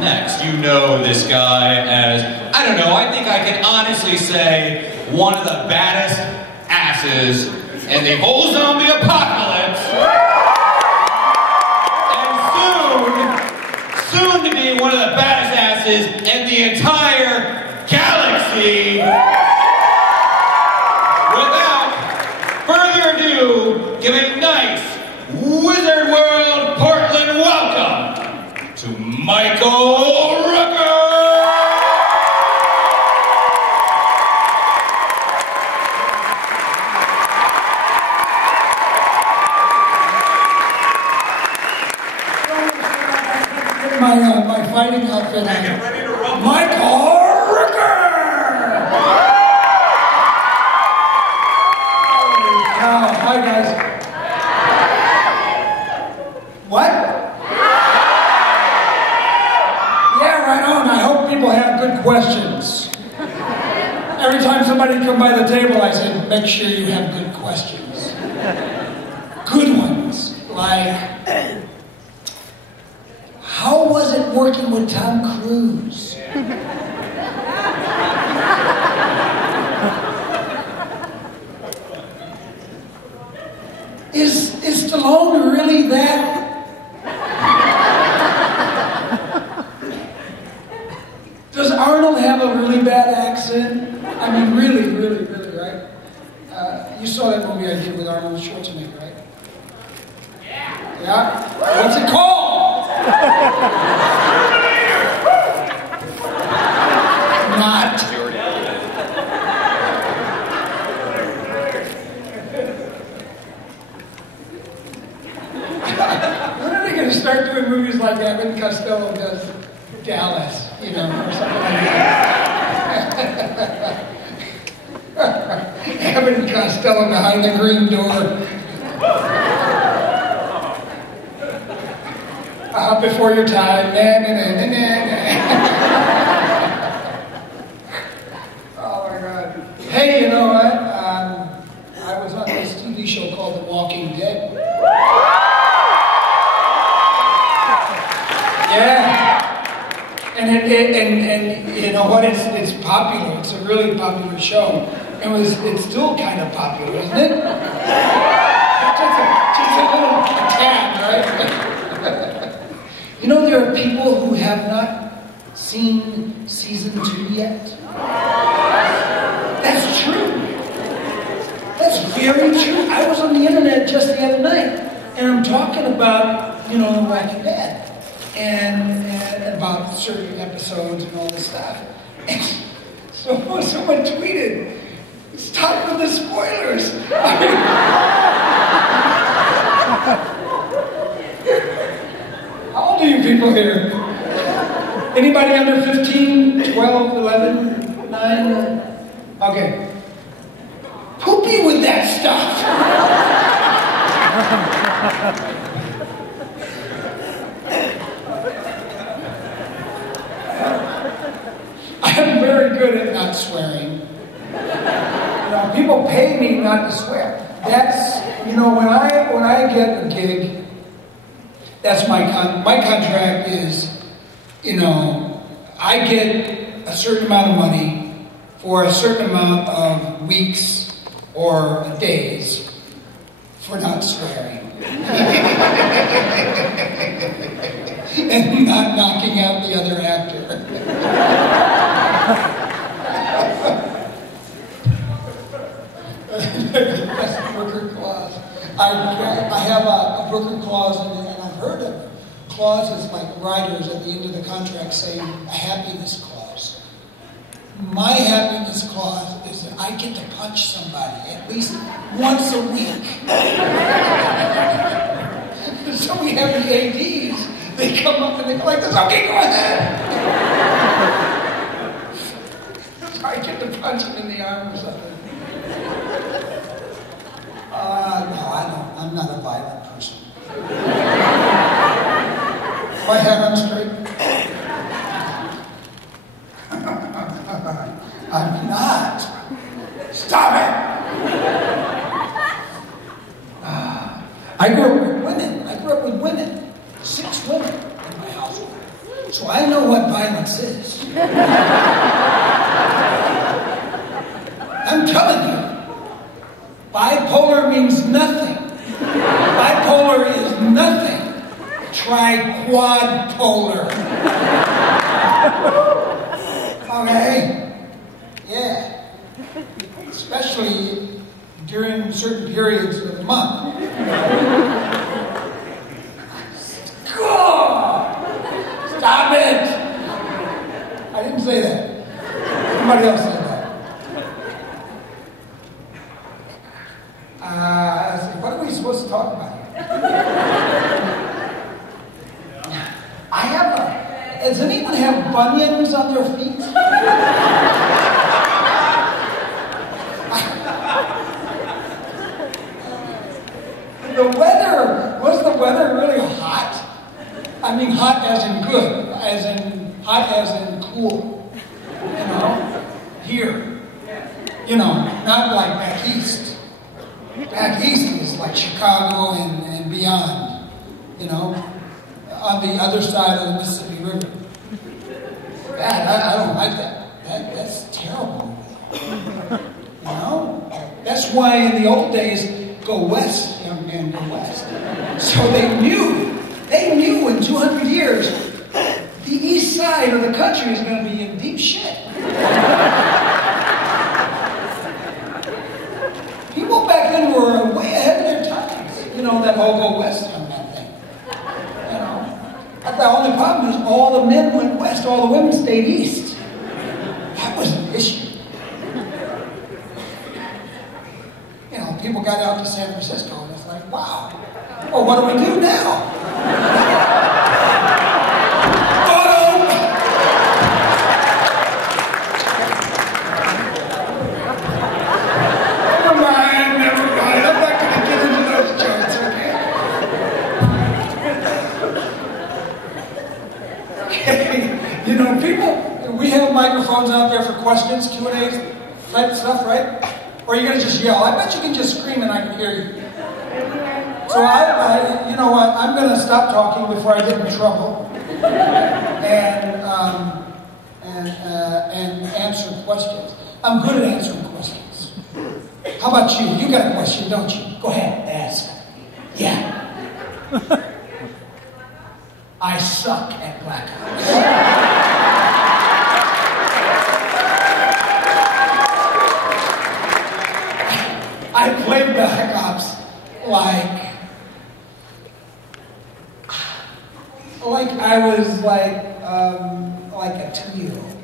next. You know this guy as, I don't know, I think I can honestly say one of the baddest asses in the whole zombie apocalypse. And soon to be one of the baddest asses in the entire galaxy. Without further ado, give a nice Wizard World Portland welcome to Rooker! My fighting outfit. Get ready to rumble. Rooker! Hi guys. What? Yeah, right on. I hope people have good questions. Every time somebody come by the table, I say, make sure you have good questions. Good ones. Like, how was it working with Tom Cruise? Is Stallone really that? Does Arnold have a really bad accent? I mean, really, right? You saw that movie I did with Arnold Schwarzenegger, right? Yeah? What's it called? Not. When are they going to start doing movies like Abbott and Costello does Dallas, you know, or something like that? Abbott and Costello behind the green door. Before your time. Oh my God. Hey, you know what? I was on this TV show called The Walking Dead. Yeah. And you know what? It's popular. It's a really popular show. It's still kind of popular, isn't it? Just a little tad, right? You know, there are people who have not seen season 2 yet. That's true. That's very true. I was on the internet just the other night, and I'm talking about, you know, The Walking Dead, and about certain episodes and all this stuff. And so someone tweeted, "Stop with the spoilers." How old are you people here? Anybody under 15, 12, 11, 9? Okay. Poopy with that stuff. I am very good at not swearing. You know, people pay me not to swear. That's, you know, when I get a gig, that's my contract is, you know, I get a certain amount of money for a certain amount of weeks or days for not swearing. And not knocking out the other actor. That's a Rooker clause. I have a Rooker clause, and I've heard of clauses like writers at the end of the contract saying a happiness clause. My happiness clause is that I get to punch somebody at least once a week. So we have the ADs, they come up and they go like this, "Okay, go ahead." So I get to punch him in the arm or something. No, I'm not a violent person. My head on straight. I'm not. Stop it! I grew up with women. 6 women. in my household. So I know what violence is. I'm telling you, bipolar means nothing. Bipolar is nothing. Try quadpolar. Okay? Yeah. Especially during certain periods of the month. God! Stop it! I didn't say that. Somebody else said that. What are we supposed to talk about here? Does anyone have bunions on their feet? Was the weather really hot? I mean hot as in good, hot as in cool. You know? Here. You know, not like back east. Back east is like Chicago and beyond. You know? On the other side of the Mississippi River. I don't like that. That's terrible. You know? That's why in the old days, go west, young man, go west. So they knew in 200 years, the east side of the country is going to be in deep shit. People back then were way ahead of their times. You know, that whole go west on that thing. You know? The only problem is all the men went west, all the women stayed east. That was an issue. You know, people got out to San Francisco and it's like, wow. Well, what do we do now? Never mind. I'm not going to get into those jokes, okay? You know, people, we have microphones out there for questions, Q&As, type stuff, right? Or are you going to just yell? I bet you can just scream and I can hear you. So you know what? I'm going to stop talking before I get in trouble and answer questions. I'm good at answering questions. How about you? You got a question, don't you? Go ahead, ask. Yeah. I suck at Black Ops. I played Black Ops like I was like a 2-year-old.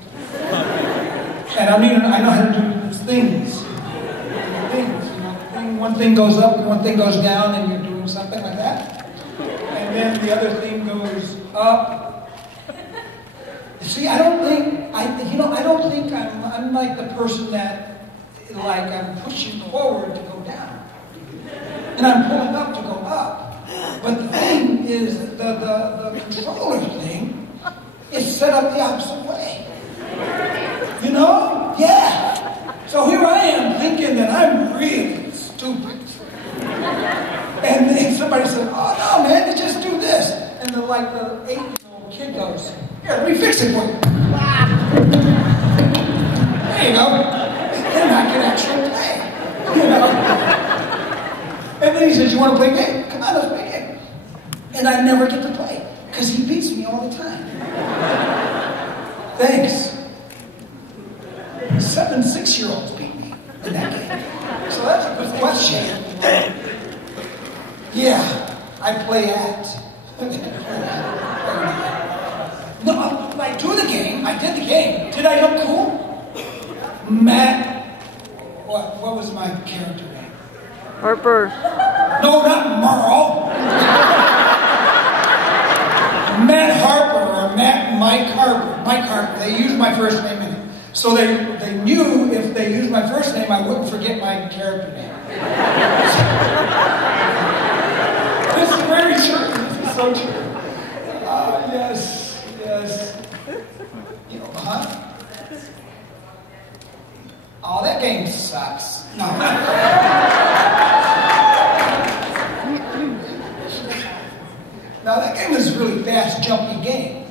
And I mean, I know how to do these things. One thing goes up and one thing goes down and you're doing something like that. And then the other thing goes up. See, I don't think I'm like the person that like I'm pushing forward to go down. And I'm pulling up to go up. But the thing is, the controller thing is set up the opposite way. You know? Yeah. So here I am thinking that I'm really stupid. And then somebody said, oh no man, you just do this. And then like the 8-year-old kid goes, here, let me fix it for you. There you go. And I can actually play. You know? And then he says, you want to play a game? Come on, let's play a game. And I never get to play, because he beats me all the time. Thanks. 7 6-year-olds beat me in that game. So that's a good question. Yeah, I play act. No, I do the game. I did the game. Did I look cool? Matt, what was my character name? Harper. No, not Merle. Matt Harper or Mike Carver. Mike Harper. They used my first name in it. So they knew if they used my first name, I wouldn't forget my character name. This is very true. This is so true. Yes. You know, Oh, that game sucks. No. No, That game is a really fast, jumpy game.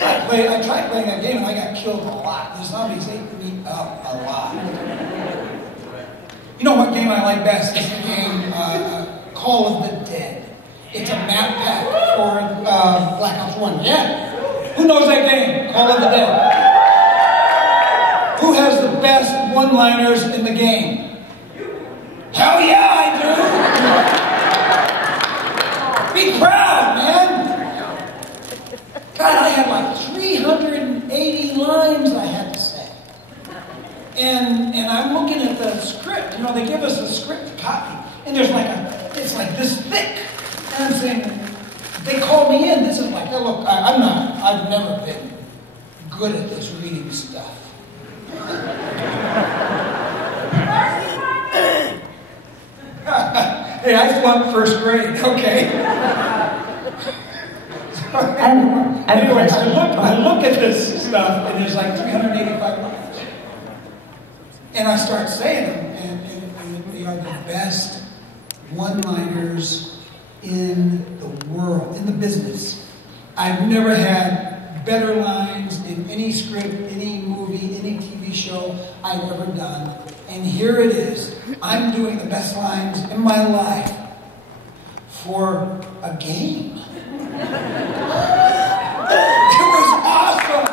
I tried playing that game and I got killed a lot. The zombies ate me up a lot. You know what game I like best? It's the game Call of the Dead. It's a map pack for Black Ops 1. Yeah? Who knows that game? Call of the Dead. Who has the best one-liners in the game? Hell yeah, I do! Be proud, man! God, I had like 380 lines I had to say. And I'm looking at the script. You know, they give us a script copy. And there's like it's like this thick. And I'm saying, they called me in. This is like, oh, look, I've never been good at this reading stuff. Hey, I flunked first grade, okay? Anyway, I look at this stuff, and there's like 385 lines. And I start saying them, and they are the best one-liners in the world, in the business. I've never had better lines in any script, any movie, any TV show I've ever done. And here it is. I'm doing the best lines in my life for a game. It was awesome.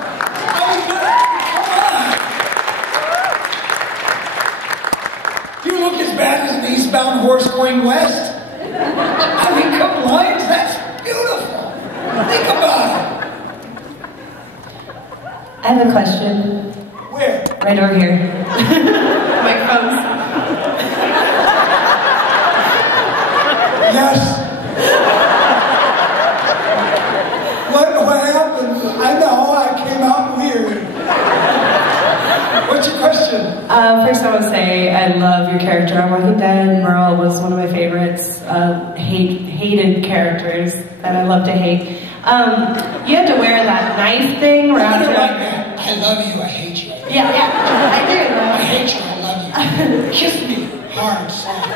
You look as bad as an eastbound horse going west. I mean, come lines, that's beautiful. Think about it. I have a question. Where? Right over here. Microphones. Yes. What happened? I know, I came out weird. What's your question? First I want to say I love your character on Walking Dead. Merle was one of my favorites. Hated characters that I love to hate. You had to wear that knife thing around your neck. I love you, I hate you. Yeah, I do. I hate you, I love you. Kiss me hard, soft.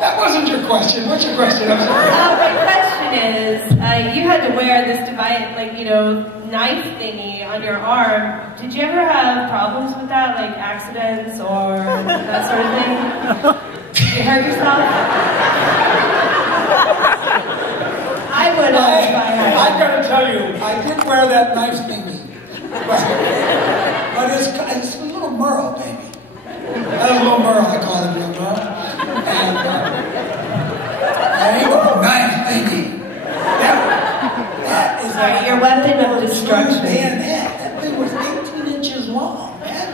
That wasn't your question. What's your question? I'm sorry. My question is, you had to wear this device, like, knife thingy on your arm. Did you ever have problems with that, like accidents or that sort of thing? Did you hurt yourself? I would have. I've got to tell you, I did wear that knife thingy. But it's a little Merle, baby. That was a little Merle, I call him little Merle. And ain't no knife thingy. That is like your weapon of destruction. That thing was 18 inches long, man.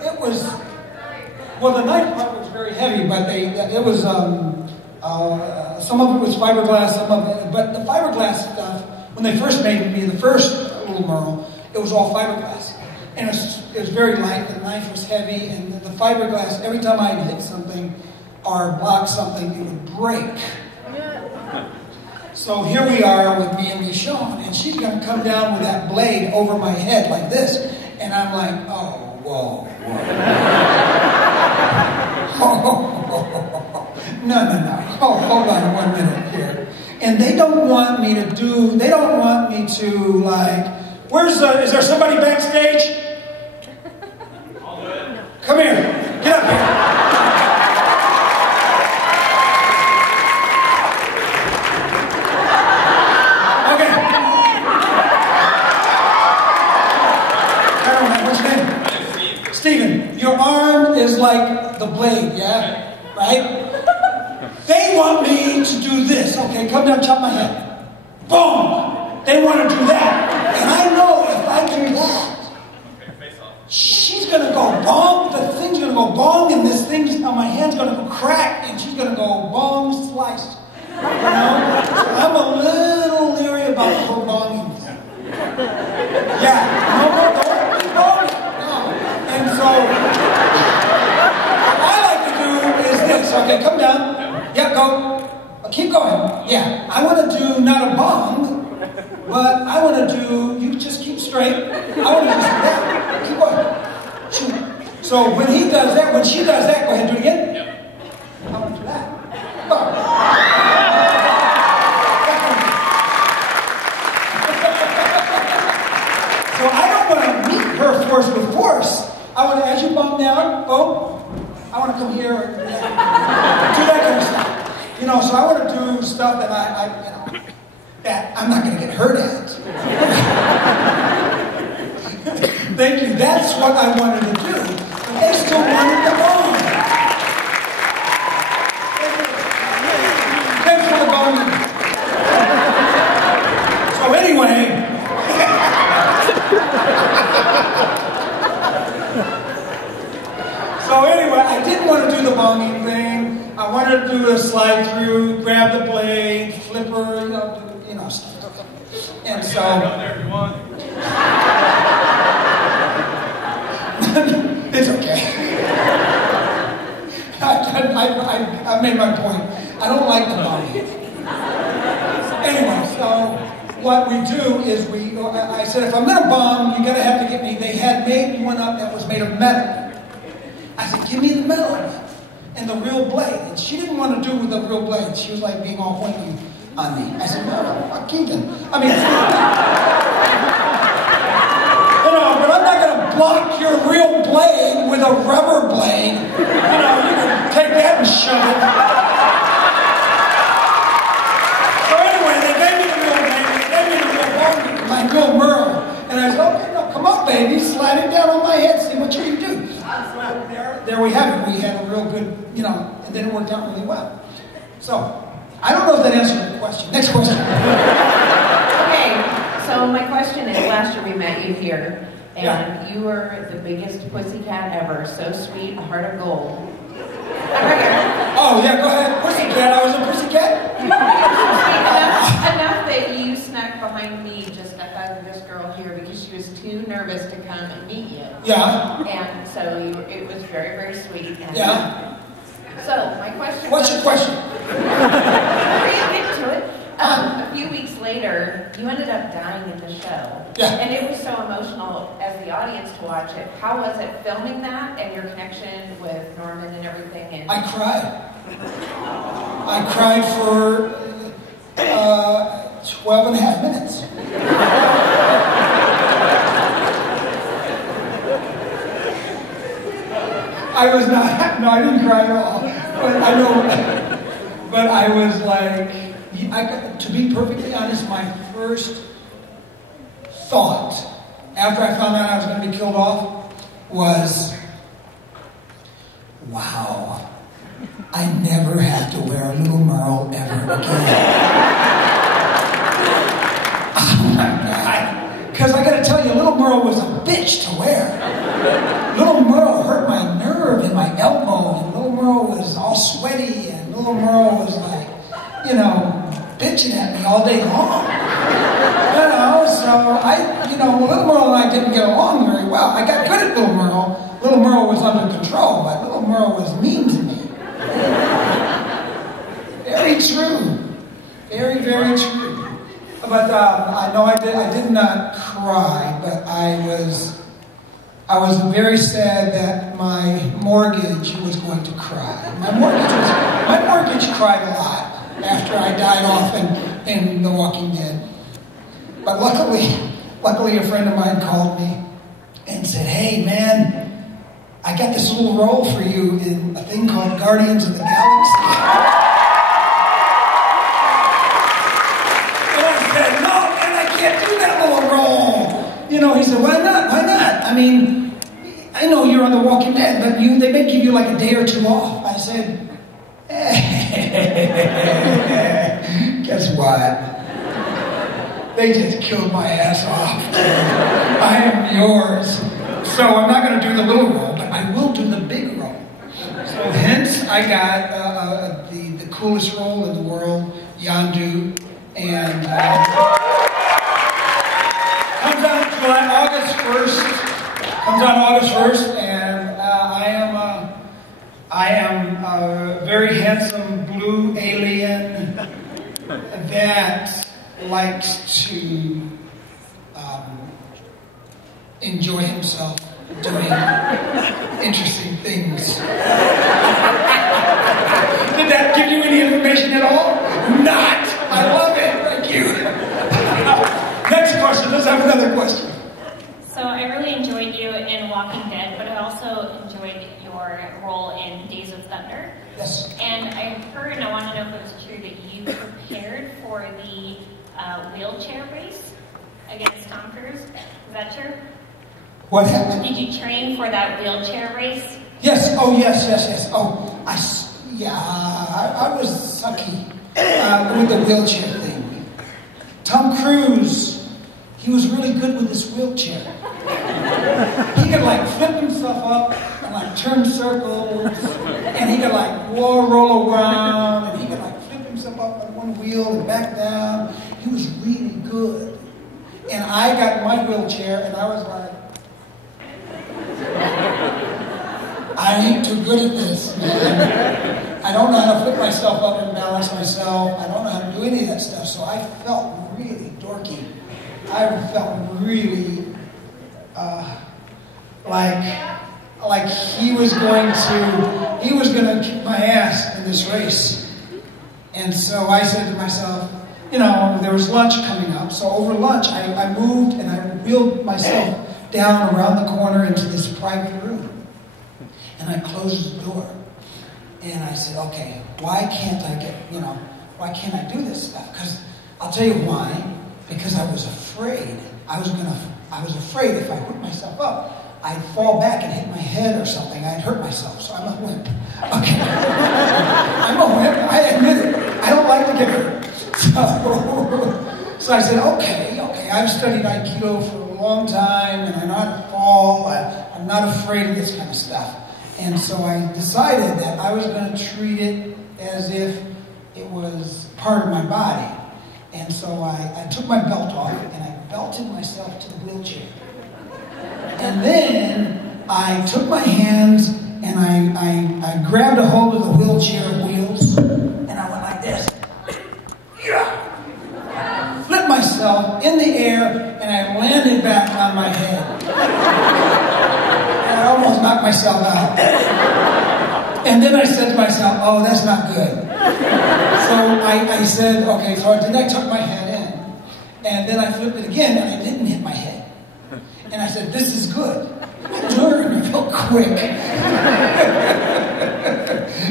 It was, well, the knife part was very heavy, but it was, some of it was fiberglass, some of it, but the fiberglass stuff, when they first made me, the first little Merle, it was all fiberglass. And it was very light, the knife was heavy, and the fiberglass, every time I'd hit something or block something, it would break. So here we are with me and Michonne, and she's going to come down with that blade over my head like this, and I'm like, oh, whoa. No. Oh, hold on 1 minute here. And they don't want me to like, is there somebody backstage? Come here, get up here. Okay. Caroline, what's your name? Stephen, your arm is like the blade, yeah? Right? They want me to do this. Okay, come down, chop my head. Boom! They want to do that. And I know if I do that, she's going to go bong, the thing's going to go bong, and this thing's on my hand's going to go crack, and she's going to go bong sliced. You know? So I'm a little leery about the whole bonging thing. Yeah, no, don't be bonging. No. And so, what I like to do is this. Okay, come down. Yeah, go. Keep going. Yeah, I want to do not a bong, but I want to do, you just keep straight. I want to just do that. Keep going. Shoot. So when he does that, when she does that, go ahead and do it again. Yep. I want to do that. Oh. So I don't want to meet her force with force. I want to, as you bump down, boom, I want to come here and do that kind of stuff. You know, so I want to do stuff that that I'm not going to get hurt at. Thank you. That's what I wanted to do. But they still wanted the bone. Thanks for the bone. So anyway. I didn't want to do the bonging thing. I wanted to do a slide through, grab the blade, flipper, you know, stuff. And so. It's okay. I made my point. I don't like the bonging. Anyway, so what we do is I said, if I'm going to bong, you're going to have to get me. They had made one up that was made of metal. I said, give me the metal and the real blade. And she didn't want to do with the real blade. She was like being all pointy on me. I said, no, fuck Keegan. I mean, you know, but I'm not going to block your real blade with a rubber blade. You know, you can take that and shove it. So anyway, they gave me the real blade. They gave me the real bone, my real Merle. And I said, okay, no, come on, baby. Slide it down on my head. See what you can do. There we have it. We had a real good, you know, and then it worked out really well. So, I don't know if that answered your question. Next question. Okay, so my question is, last year we met you here, and you were the biggest pussycat ever. So sweet, a heart of gold. Oh, yeah, go ahead. Pussycat. I was a pussycat? Enough that you snuck behind me just to hug this girl here because she was too nervous to come and meet you. Yeah. And so it was very, very sweet. And so my question. What's your question? Before you get to it, a few weeks later, you ended up dying in the show. Yeah. And it was so emotional as the audience to watch it. How was it filming that and your connection with Norman and everything? And I cried. I cried for 12 and a half minutes. I was not, no, I didn't cry at all. But I know, but I was like, to be perfectly honest, my first thought after I found out I was going to be killed off was, wow, I never have to wear a little Merle ever again. Oh my God. Because I got to tell you, little Merle was a bitch to wear. Little Merle hurt my nerve in my elbow, and little Merle was all sweaty, and little Merle was like, you know, bitching at me all day long. You know, so little Merle and I didn't get along very well. I got good at little Merle. Little Merle was under control, but little Merle was mean to me. Very true. Very, very true. But I know I did not cry, but I was very sad that my mortgage was going to cry. My mortgage cried a lot after I died off in The Walking Dead. But luckily a friend of mine called me and said, hey man, I got this little role for you in a thing called Guardians of the Galaxy. And I said, no man, I can't do that little role. You know, he said, why not? Why not? I mean, I know you're on The Walking Dead, but they may give you like a day or two off. I said, guess what? They just killed my ass off. I am yours. So I'm not going to do the little role, but I will do the big role. So hence I got the coolest role in the world, Yondu, and comes out August 1st. Comes out August 1st, and I am a very handsome blue alien that likes to enjoy himself doing interesting things. Did that give you any information at all? Not! I love it, thank you. Next question, let's have another question. So I really enjoyed you in Walking Dead, but I also enjoyed your role in Days of Thunder. Yes. And I heard, and I want to know if it was true, that you prepared for the wheelchair race against Tom Cruise. Is that true? What happened? Did you train for that wheelchair race? Yes, oh yes. Oh, I was sucky with the wheelchair thing. Tom Cruise, he was really good with his wheelchair. He could like flip himself up and like turn circles, and he could like roll around, and he could like flip himself up on one wheel and back down. He was really good. And I got my wheelchair, and I was like, I ain't too good at this, man. I don't know how to flip myself up and balance myself. I don't know how to do any of that stuff. So I felt really dorky. I felt really like he was going to kick my ass in this race. And so I said to myself, you know, there was lunch coming up. So over lunch, I moved and I wheeled myself down around the corner into this private room. And I closed the door. And I said, okay, why can't I do this stuff? Because I'll tell you why. Because I was afraid. I was afraid if I hooked myself up, I'd fall back and hit my head or something. I'd hurt myself. So I'm a wimp. Okay. I'm a wimp. I admit it. I don't like to get hurt. So I said, okay. I've studied Aikido for a long time, and I know how to fall. I'm not afraid of this kind of stuff. And so I decided that I was going to treat it as if it was part of my body. And so I took my belt off, and I belted myself to the wheelchair. And then I took my hands, and I grabbed a hold of the wheelchair wheels, and I went like this. Flipped myself in the air, and I landed back on my head. And I almost knocked myself out. And then I said to myself, oh, that's not good. So I said, okay, so then I took my head in. And then I flipped it again, and I didn't hit my head. And I said, this is good. I learned real quick.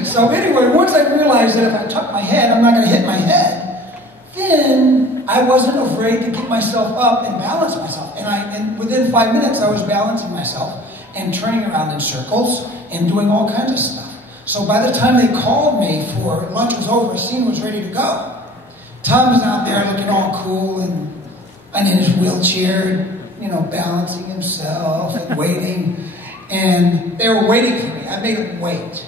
So anyway, once I realized that if I tuck my head, I'm not going to hit my head, then I wasn't afraid to get myself up and balance myself. And within 5 minutes, I was balancing myself and turning around in circles and doing all kinds of stuff. So by the time they called me for lunch was over, the scene was ready to go. Tom was out there looking all cool and in his wheelchair, you know, balancing himself and waiting. And they were waiting for me. I made them wait.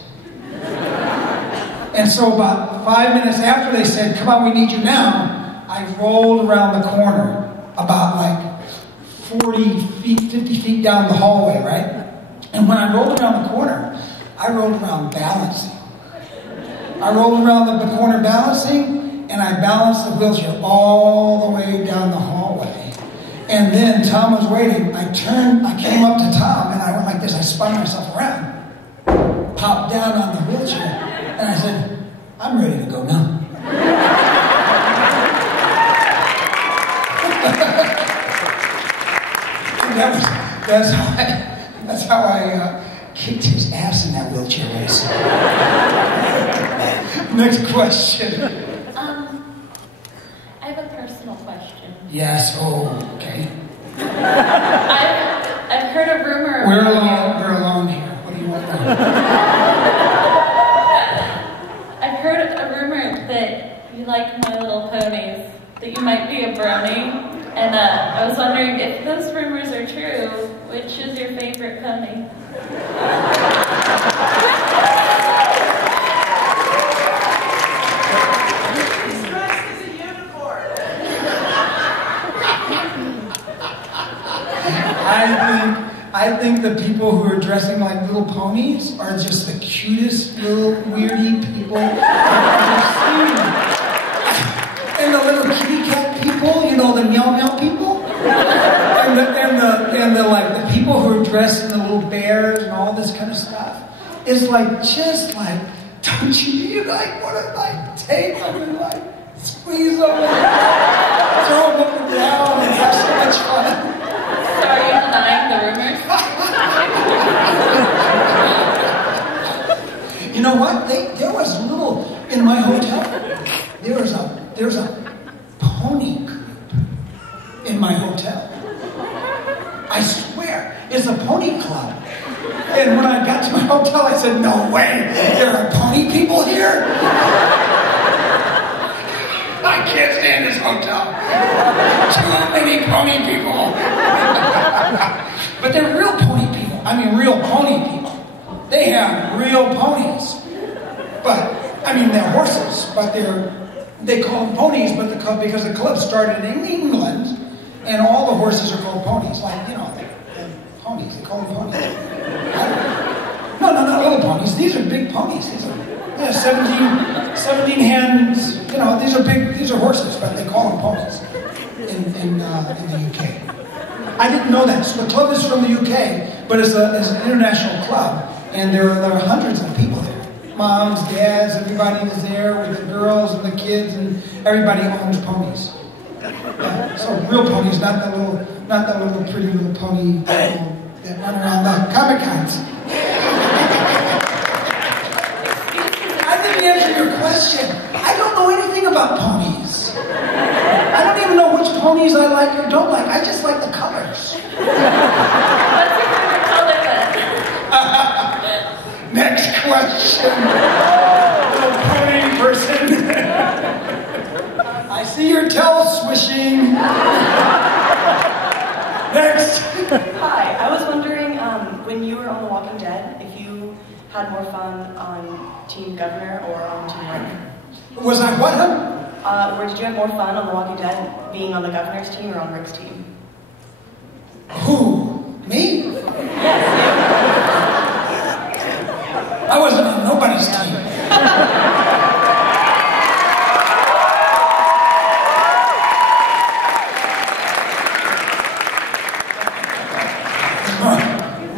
And so about 5 minutes after they said, come on, we need you now, I rolled around the corner about like 40 feet, 50 feet down the hallway, right? And when I rolled around the corner, I rolled around balancing. I rolled around the corner balancing, and I balanced the wheelchair all the way down the hallway. And then Tom was waiting. I came up to Tom, and I went like this. I spun myself around, popped down on the wheelchair, and I said, I'm ready to go now. That's how I kicked his ass in that wheelchair race. Next question. I have a personal question. Yes, okay. I've heard a rumor. We're alone here. What do you want to know? I've heard a rumor that you like My Little Ponies, that you might be a brony. And I was wondering if those rumors are true, which is your favorite pony? He's dressed as a unicorn. I think the people who are dressing like little ponies are just the cutest little weirdy people I've ever seen. And the little kitty cat people, you know, the meow meow people, and and the people who are dressed in the little bears and all this kind of stuff is just don't you want to take them and squeeze them and throw them up and down and have so much fun. So are you denying the rumors? You know what? There was in my hotel, there's a pony group in my hotel. I swear, it's a pony club. And when I got to my hotel, I said, no way, there are pony people here? I can't stand this hotel. Too many pony people. But they're real pony people. I mean, real pony people. They have real ponies. But, I mean, they're horses, but they call them ponies, but because the club started in England, and all the horses are called ponies. Ponies, they call them ponies. No, not little ponies. These are big ponies. These are 17 hands. These are horses, but they call them ponies in the UK. I didn't know that. So the club is from the UK, but it's an international club, and there are hundreds of people there. Moms, dads, everybody is there with the girls and the kids, and everybody owns ponies. Yeah, so real ponies, not the little pretty little pony that run around the Comic-Cons. I didn't answer your question. I don't know anything about ponies. I don't even know which ponies I like or don't like. I just like the colors. What's your favorite color then? Next question. Little pony person. I see your tail swishing. Next. Hi, I was wondering, when you were on The Walking Dead, if you had more fun on Team Governor or on Team Rick? Was I what? Or did you have more fun on The Walking Dead being on the Governor's team or on Rick's team? Who? Me? Yes, I wasn't on nobody's team.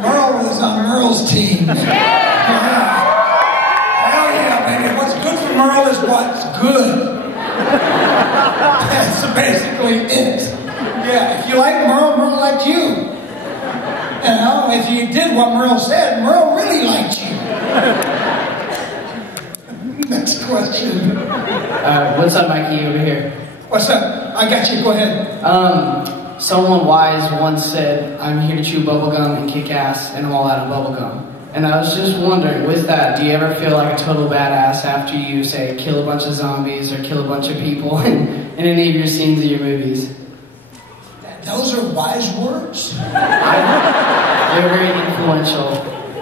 Merle was on Merle's team. Yeah. Hell yeah, baby. What's good for Merle is what's good. That's basically it. Yeah, if you like Merle, Merle liked you. If you did what Merle said, Merle really liked you. Next question. What's up, Mikey, over here? What's up? I got you, go ahead. Someone wise once said, I'm here to chew bubblegum and kick ass, and I'm all out of bubblegum. And I was just wondering, with that, do you ever feel like a total badass after you, say, kill a bunch of zombies or kill a bunch of people in any of your scenes of your movies? Those are wise words. They're very influential.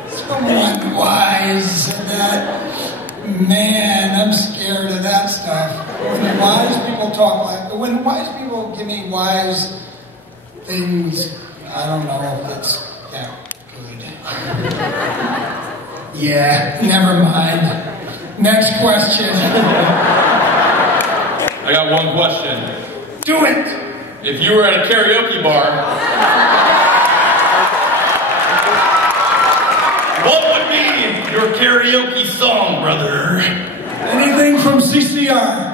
Someone wise said that. Man, I'm scared of that stuff. When wise people talk when wise people give me wise things, I don't know if it's that good. Yeah, never mind. Next question. I got one question. Do it! If you were at a karaoke bar, what would be your karaoke song, brother? Anything from CCR.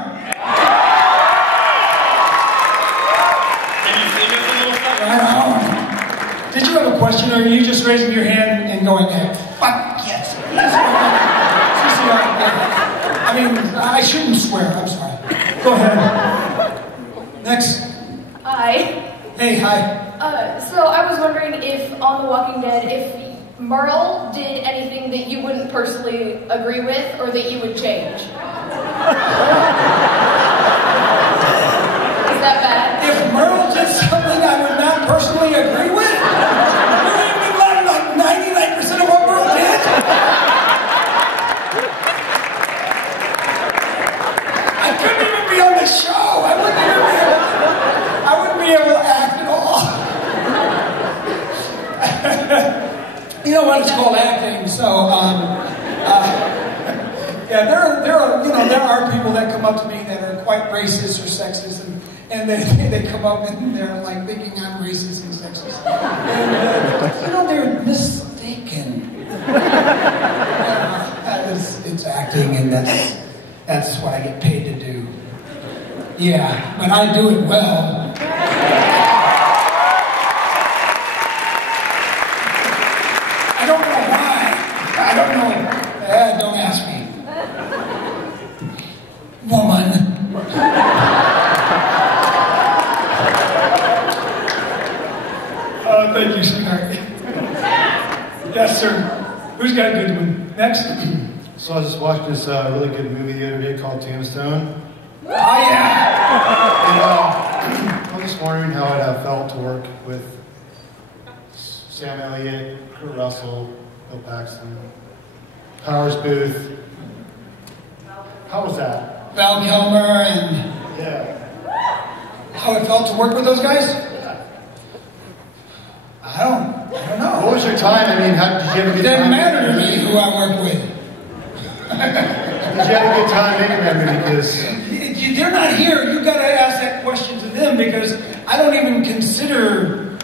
Can you sing us a little something? Right on. Did you have a question, or are you just raising your hand and going, fuck yes. CCR. I mean, I shouldn't swear. I'm sorry. Go ahead. Next. Hi. Hey, hi. So I was wondering if on The Walking Dead, if Merle did anything that you wouldn't personally agree with or that you would change. Is that bad? If Merle did something I would not personally agree with, you didn't be like 99% of what Merle did? I couldn't even be on the show. I wouldn't be able to act at all. You know what? It's called acting. So, yeah, there are people that come up to me that are quite racist or sexist, And they come up and they're like thinking I'm racist and sexist. And, they're mistaken. It's acting, and that's what I get paid to do. Yeah, but I do it well. I don't know why. I don't know. Don't ask me. Woman. Thank you, sweetheart. Yes, sir. Who's got a good one? Next. So I was just watching this really good movie the other day called Tombstone. Oh, yeah! And I was just wondering how it felt to work with Sam Elliott, Kurt Russell, Bill Paxton, Powers Booth. How was that? Val Kilmer and... Yeah. How it felt to work with those guys? I don't know. What was your time? I mean, did you have a good time? It doesn't matter to me who I work with. Did you have a good time making that movie? Because they're not here. You got to ask that question to them, because I don't even consider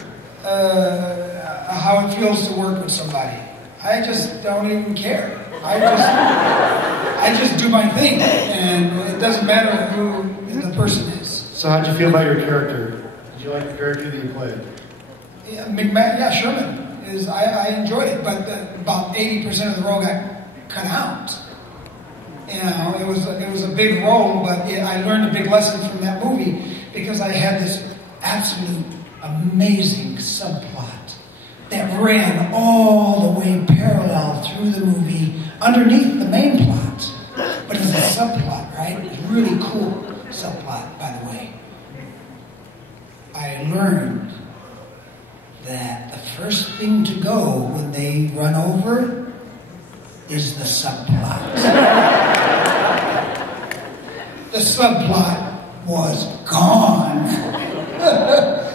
how it feels to work with somebody. I just don't even care. I just do my thing, and it doesn't matter who the person is. So how'd you feel about your character? Did you like the character that you played? Yeah, Sherman is. I enjoyed it, but about 80% of the role got cut out. You know, it was a big role, but I learned a big lesson from that movie, because I had this absolute amazing subplot that ran all the way parallel through the movie underneath the main plot. But it's a subplot, right? It's a really cool subplot, by the way. I learned that the first thing to go when they run over is the subplot. The subplot was gone.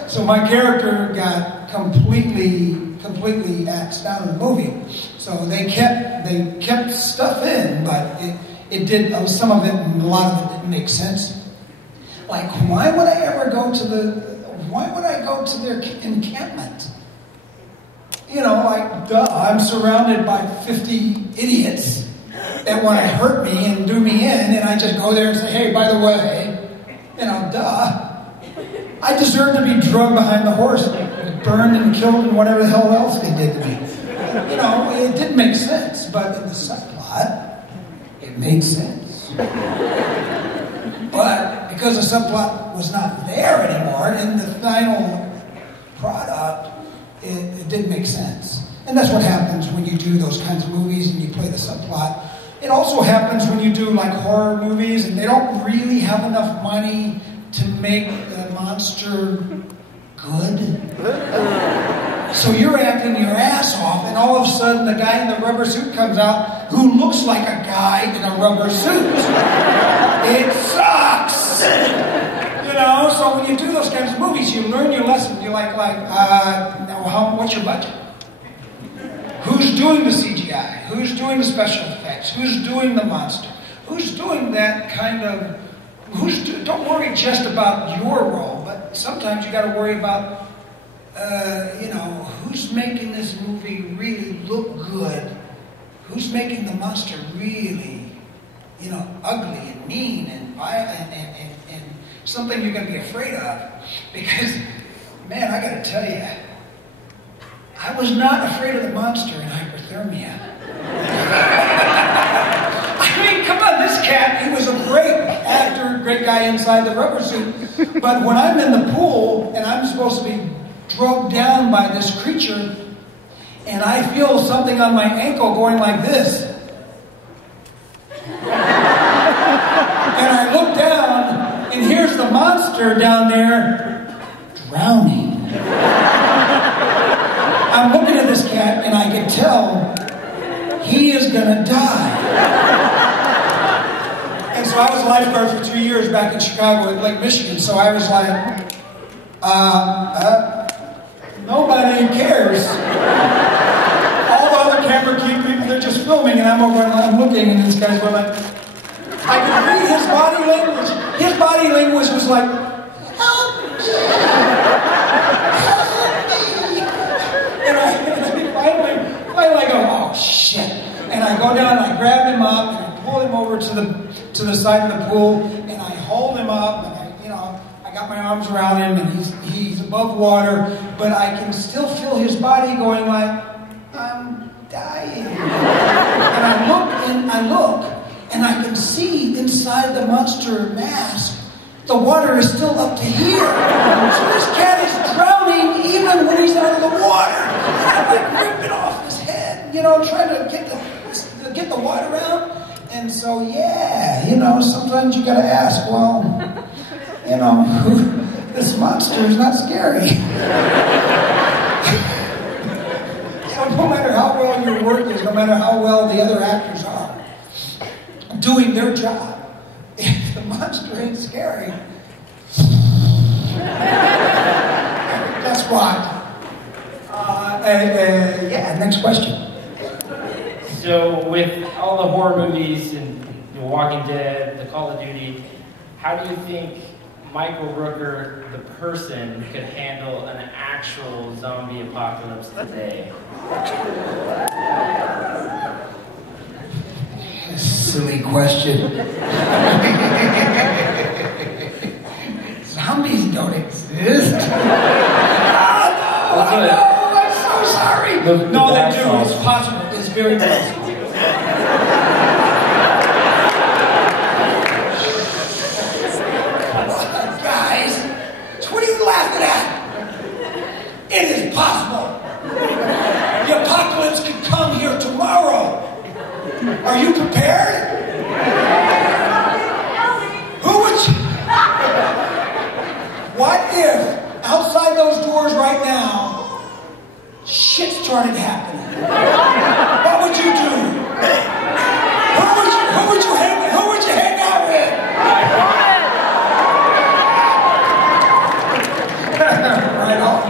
So my character got completely axed out of the movie. So they kept stuff in, but it did, some of it, and a lot of it didn't make sense. Like, why would I go to their encampment? You know, like, duh, I'm surrounded by 50 idiots that want to hurt me and do me in, and I just go there and say, hey, by the way, you know, duh. I deserve to be drugged behind the horse, burned and killed and whatever the hell else they did to me. You know, it didn't make sense, but in the subplot, it made sense. But because the subplot was not there anymore, in the final product, it didn't make sense. And that's what happens when you do those kinds of movies and you play the subplot. It also happens when you do like horror movies and they don't really have enough money to make the monster good. So you're acting your ass off, and all of a sudden the guy in the rubber suit comes out who looks like a guy in a rubber suit. It sucks! You know, so when you do those kinds of movies, you learn your lesson. You're like, what's your budget? Who's doing the CGI? Who's doing the special effects? Who's doing the monster? Who's doing that kind of... don't worry just about your role, but sometimes you got to worry about, who's making this movie really look good? Who's making the monster really, ugly and mean and violent and something you're going to be afraid of? Because, man, I got to tell you, I was not afraid of the monster in Hypothermia. I mean, come on, this cat, he was a great actor, great guy inside the rubber suit. But when I'm in the pool and I'm supposed to be drugged down by this creature and I feel something on my ankle going like this. And I look down and here's the monster down there drowning. I'm looking at this cat and I can tell he is gonna die. And so I was a lifeguard for 3 years back in Chicago at Lake Michigan, so I was like, nobody cares. All the other camera people, they're just filming, and I'm over and I'm looking, and this guy's going like, I could read his body language. His body language was like, I go down and I grab him up and I pull him over to the side of the pool and I hold him up and I got my arms around him and he's above water, but I can still feel his body going like, I'm dying. And I look and I can see inside the monster mask, the water is still up to here. So this cat is drowning even when he's out of the water. And I'm like ripping off his head, trying to get the water out. And so, sometimes you gotta ask, this monster is not scary. No matter how well your work is, no matter how well the other actors are doing their job, if the monster ain't scary, guess what? Next question. So with all the horror movies and The Walking Dead, The Call of Duty, how do you think Michael Rooker, the person, could handle an actual zombie apocalypse today? Silly question. Zombies don't exist. I'm so sorry. No, they do. It's possible. It's very possible. Guys, what are you laughing at? It is possible. The apocalypse could come here tomorrow. Are you prepared? What if outside those doors right now, shit started happening? What would you do? Who would you hang out with? Right on.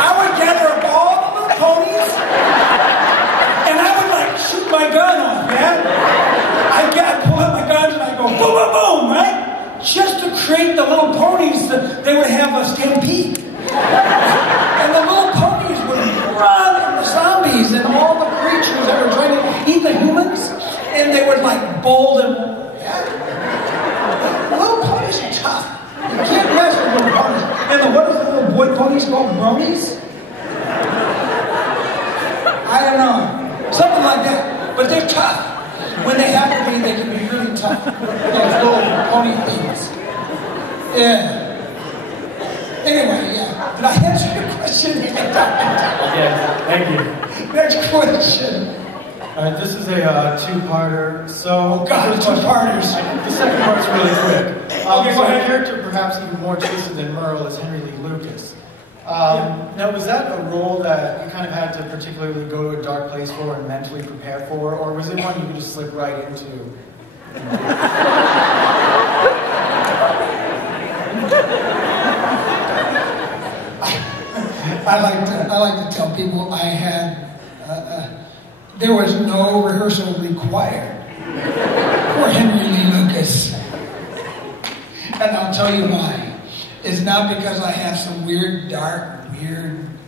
I would gather up all the little ponies and I would shoot my gun off, I'd pull out my guns and I'd go boom, boom, boom, right? Just to create the little ponies that they would have a stampede. And the little ponies would run from the zombies and all the creatures that were trying to eat the humans, and they would bowl them. Little ponies are tough. You can't mess with little ponies. And what are the little boy ponies called? Bronies? I don't know. Something like that. But they're tough. When they have to be, they can be really tough. Those little pony things. Yeah. Anyway, Did I answer your question? Yes, thank you. Next question. This is a two-parter. So, two-parters. The second part's really quick. Okay, so go ahead. a character perhaps even more twisted than Merle is Henry Lee Lucas. Now, was that a role that you kind of had to particularly go to a dark place for and mentally prepare for, or was it one you could just slip right into? I like to tell people I had there was no rehearsal required for Henry Lee Lucas, and I'll tell you why. It's not because I have some weird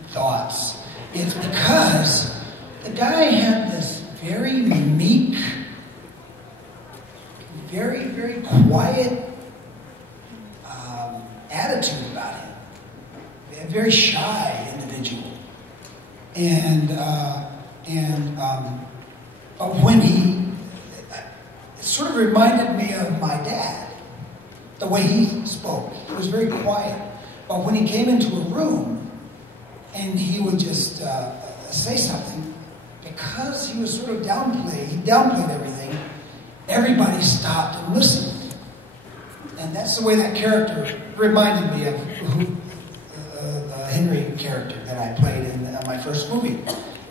thoughts. It's because the guy had this very meek, very, very quiet attitude about him. A very shy individual. But when it sort of reminded me of my dad. The way he spoke. He was very quiet. But when he came into a room and he would just say something, because he was sort of downplayed everything, everybody stopped and listened. And that's the way that character reminded me of the Henry character that I played in my first movie.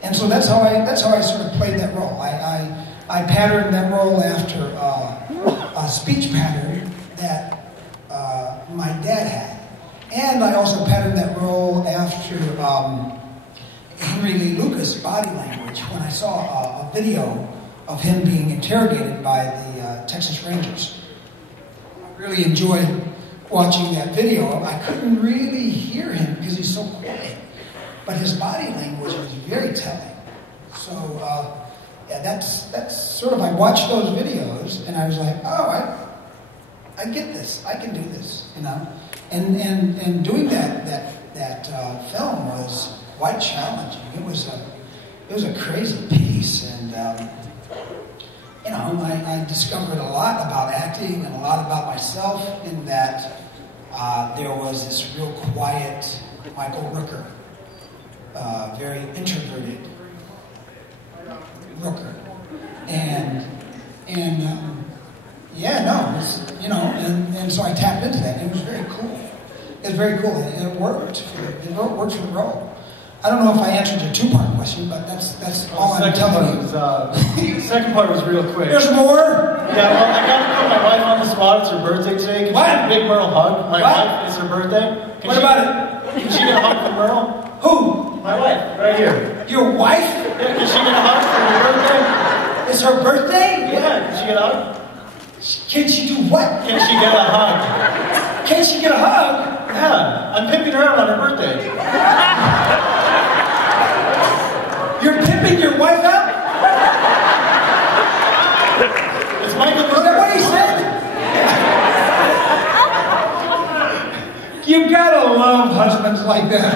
And so that's how I sort of played that role. I patterned that role after a speech pattern that my dad had. And I also patterned that role after Henry Lee Lucas' body language when I saw a video of him being interrogated by the Texas Rangers. I really enjoyed watching that video. I couldn't really hear him because he's so quiet. but his body language was very telling. So, yeah, that's sort of, I watched those videos, and I was like, oh, I get this. I can do this, you know? And doing that film was quite challenging. It was a crazy piece, and you know, I discovered a lot about acting and a lot about myself in that there was this real quiet Michael Rooker, very introverted Rooker, and yeah, no, it was, you know, and so I tapped into that. And it was very cool. It was very cool, and it worked. It worked for the role. I don't know if I answered your two-part question, but that's all I'm telling you. The second part was real quick. There's more? Yeah, well, I got to put my wife on the spot. It's her birthday today. Can she get a big Merle hug? My wife, it's her birthday. What about it? Can she get a hug from Merle? Who? My wife, right here. Your wife? Yeah, can she get a hug for her birthday? It's her birthday? Yeah, can she get a hug? Can she do what? Can she get a hug? Can she get a hug? Yeah, I'm pimping her out on her birthday. You're pimping your wife out? It's Michael Rooker. Is that what he said? You gotta love husbands like that.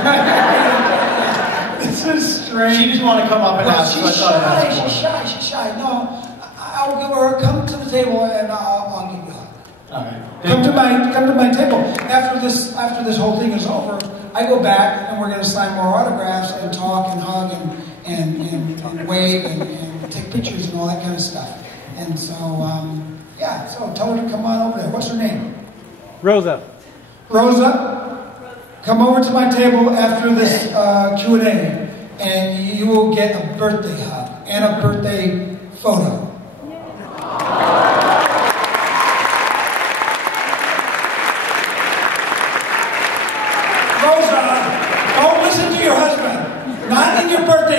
This is strange. She didn't want to come up and ask. She's shy. She's shy. No, I'll give her. Come to the table and I'll give you a hug. All right. Come to my table. After this whole thing is over, I go back and we're going to sign more autographs and talk and hug and wave and take pictures and all that kind of stuff. And so, yeah. So tell her to come on over there. What's her name? Rosa. Rosa, come over to my table after this Q&A, and you will get a birthday hug and a birthday photo. Rosa, don't listen to your husband. Not in your birthday